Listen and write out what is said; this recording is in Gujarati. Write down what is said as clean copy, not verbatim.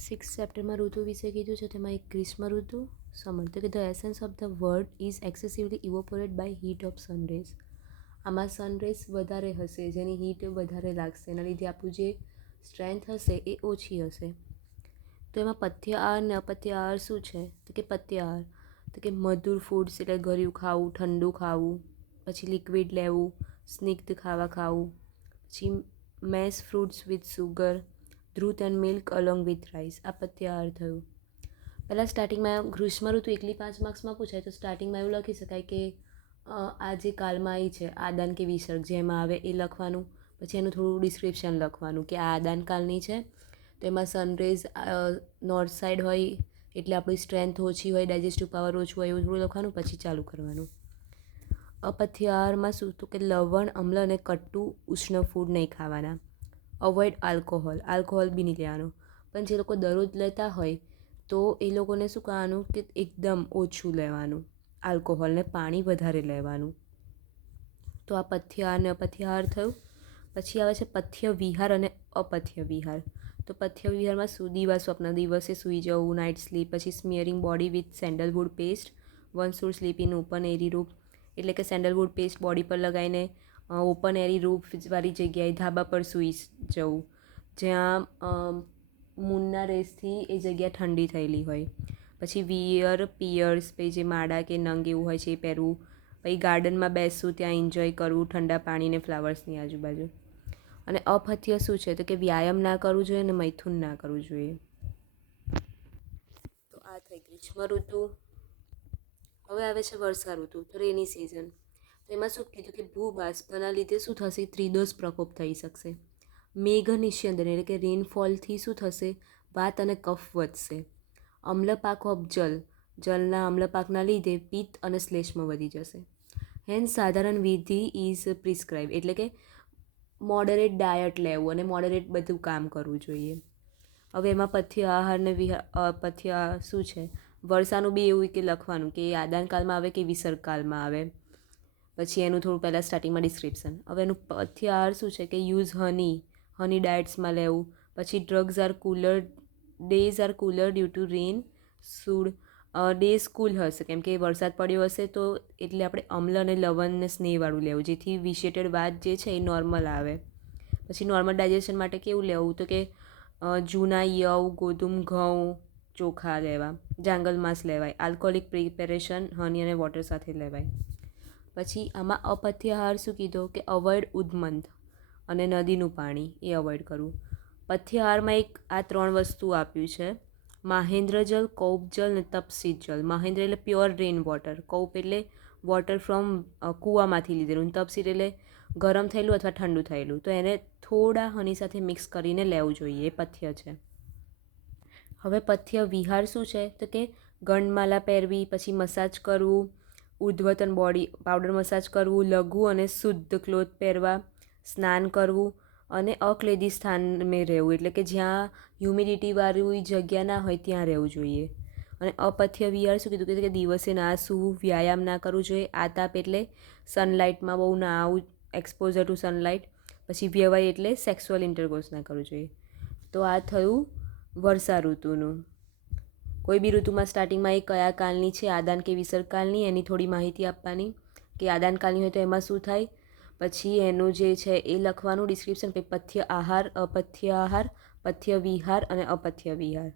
સિક્સ ચેપ્ટરમાં ઋતુ વિશે કીધું છે. તેમાં એક ગ્રીષ્મ ઋતુ સમર. તો કે the essence of the word is excessively evaporate by heat of sunrays. આમાં સનરેઝ વધારે હશે, જેની હીટ વધારે લાગશે, એના લીધે આપણું જે સ્ટ્રેન્થ હશે એ ઓછી હશે. તો એમાં પથ્ય આહાર ને અપથ્ય આહાર શું છે? તો કે પથ્ય આહાર તો કે મધુર ફૂડ્સ એટલે ગળ્યું ખાવું, ઠંડુ ખાવું, પછી લિક્વિડ લેવું, સ્નિગ્ધ ખાવા ખાવું, પછી મેસ ફ્રૂટ્સ વિથ સુગર, ધ્રુત and milk along with rice. આ પથ્ય આહાર થયું. પહેલાં સ્ટાર્ટિંગમાં ગ્રીષ્મ ઋતુ એકલી 5 માર્ક્સમાં પૂછાય તો સ્ટાર્ટિંગમાં એવું લખી શકાય કે આ જે કાલમાં આવી છે આદાન કે વિસર્ગ જેમાં આવે એ લખવાનું. પછી એનું થોડું ડિસ્ક્રિપ્શન લખવાનું કે આ આદાન કાલની છે. તો એમાં સનરેઝ નોર્થ સાઈડ હોય એટલે આપણી સ્ટ્રેન્થ ઓછી હોય, ડાયજેસ્ટિવ પાવર ઓછું હોય એવું થોડું લખવાનું. પછી ચાલુ કરવાનું. અપથ્ય આહારમાં શું? તો કે લવણ, અમ્લ અને કટુ ઉષ્ણ ફૂડ નહીં ખાવાના. Avoid alcohol. આલ્કોહોલ બી નહીં લેવાનું. પણ જે લોકો દરરોજ લેતા હોય તો એ લોકોને શું કરવાનું કે એકદમ ઓછું લેવાનું આલ્કોહોલ ને પાણી વધારે લેવાનું. તો આ પથ્ય આહાર ને અપથ્ય આહાર થયું. પછી આવે છે પથ્ય વિહાર અને અપથ્ય વિહાર. તો પથ્ય વિહારમાં શું? દીવા સ્વપ્ન, દિવસે સૂઈ જવું, નાઇટ સ્લીપ, પછી smearing body with sandalwood paste, one should sleep in open airy room. એટલે કે સેન્ડલવુડ પેસ્ટ બોડી પર લગાવીને ઓપન એરી રૂફવાળી જગ્યાએ ધાબા પર સૂઈ જવું, જ્યાં મૂનના રેસથી એ જગ્યા ઠંડી થયેલી હોય. પછી વિયર પિયર્સ, પછી જે માળા કે નંગ એવું હોય છે એ પહેરવું. પછી ગાર્ડનમાં બેસવું, ત્યાં એન્જોય કરવું ઠંડા પાણીને ફ્લાવર્સની આજુબાજુ. અને અપથ્ય શું છે? તો કે વ્યાયામ ના કરવું જોઈએ અને મૈથુન ના કરવું જોઈએ. તો આ થઈ ગ્રીષ્મ ઋતુ. હવે આવે છે વર્ષા ઋતુ, તો રેની સિઝન. તો એમાં શું કીધું કે ભૂબાષ્પના લીધે શું થશે? ત્રિદોષ પ્રકોપ થઈ શકશે. મેઘ નિસ્યંદન એટલે કે રેનફોલથી શું થશે? વાત અને કફ વધશે. અમ્લપાક ઓફ જલ, જલના અમ્લપાકના લીધે પિત્ત અને શ્લેષ્મ વધી જશે. હેન્સ સાધારણ વિધિ ઇઝ પ્રિસ્ક્રાઇબ એટલે કે મોડરેટ ડાયટ લેવું અને મોડરેટ બધું કામ કરવું જોઈએ. હવે એમાં પથ્ય આહાર ને પથ્ય શું છે? વર્ષાનું બી એવું કે લખવાનું કે આદાનકાળમાં આવે કે વિસર્ગકાળમાં આવે. પછી એનું થોડું પહેલાં સ્ટાર્ટિંગમાં ડિસ્ક્રિપ્શન. હવે એનું પથ્ય આહાર શું છે? કે યુઝ હની ડાયટ્સમાં લેવું. પછી drugs are cooler, days are cooler due to rain. Should days cool હશે કેમ કે વરસાદ પડ્યો હશે તો એટલે આપણે અમ્લ અને લવણને સ્નેહવાળું લેવું જેથી વિશેટેડ વાત જે છે એ નોર્મલ આવે. પછી નોર્મલ ડાયજેશન માટે કેવું લેવું? તો કે જૂના યવ, ગોધુમ, ઘઉં, ચોખા લેવા. જાંગલ માંસ લેવાય. આલ્કોહોલિક પ્રિપેરેશન હની અને વોટર સાથે લેવાય. પછી આમાં અપથ્ય આહાર શું કીધો? કે અવોઇડ ઉદ્મંથ અને નદીનું પાણી એ અવોઇડ કરવું. પથ્ય આહારમાં એક આ 3 વસ્તુ આપ્યું છે. મહેન્દ્ર જલ, કૌપ જલ અને તપસિત જલ. મહેન્દ્ર એટલે પ્યોર રેન વોટર, કૌપ એટલે વોટર ફ્રોમ કૂવામાંથી લીધેલું, તપસિત એટલે ગરમ થયેલું અથવા ઠંડુ થયેલું. તો એને થોડા હની સાથે મિક્સ કરીને લેવું જોઈએ, એ પથ્ય છે. હવે પથ્ય વિહાર શું છે? તો કે ગંડમાલા પહેરવી, પછી મસાજ કરવું, ઉદ્ધવતન બોડી પાવડર મસાજ કરવું, લઘુ અને શુદ્ધ ક્લોથ પહેરવા, સ્નાન કરવું અને અક્લેદી સ્થાનમાં રહેવું એટલે કે જ્યાં હ્યુમિડિટીવાળી જગ્યા ના હોય ત્યાં રહેવું જોઈએ. અને અપથ્ય વિહાર શું કીધું કે દિવસે ના સૂવું, વ્યાયામ ના કરવું જોઈએ. આતાપ એટલે સનલાઇટમાં બહુ ના આવું, એક્સપોઝર ટુ સનલાઇટ. પછી વ્યવહાર એટલે સેક્સ્યુઅલ ઇન્ટરકોર્સ ના કરવું જોઈએ. તો આ થયું વર્ષા ઋતુનું. કોઈ બી ઋતુમાં સ્ટાર્ટિંગમાં એ કયા કાલની છે, આદાન કે વિસર્ગકાળની, એની થોડી માહિતી આપવાની કે આદાનકાળની હોય તો એમાં શું થાય. પછી એનું જે છે એ લખવાનું ડિસ્ક્રિપ્શન. પછી પથ્ય આહાર, અપથ્ય આહાર, પથ્ય વિહાર અને અપથ્ય વિહાર.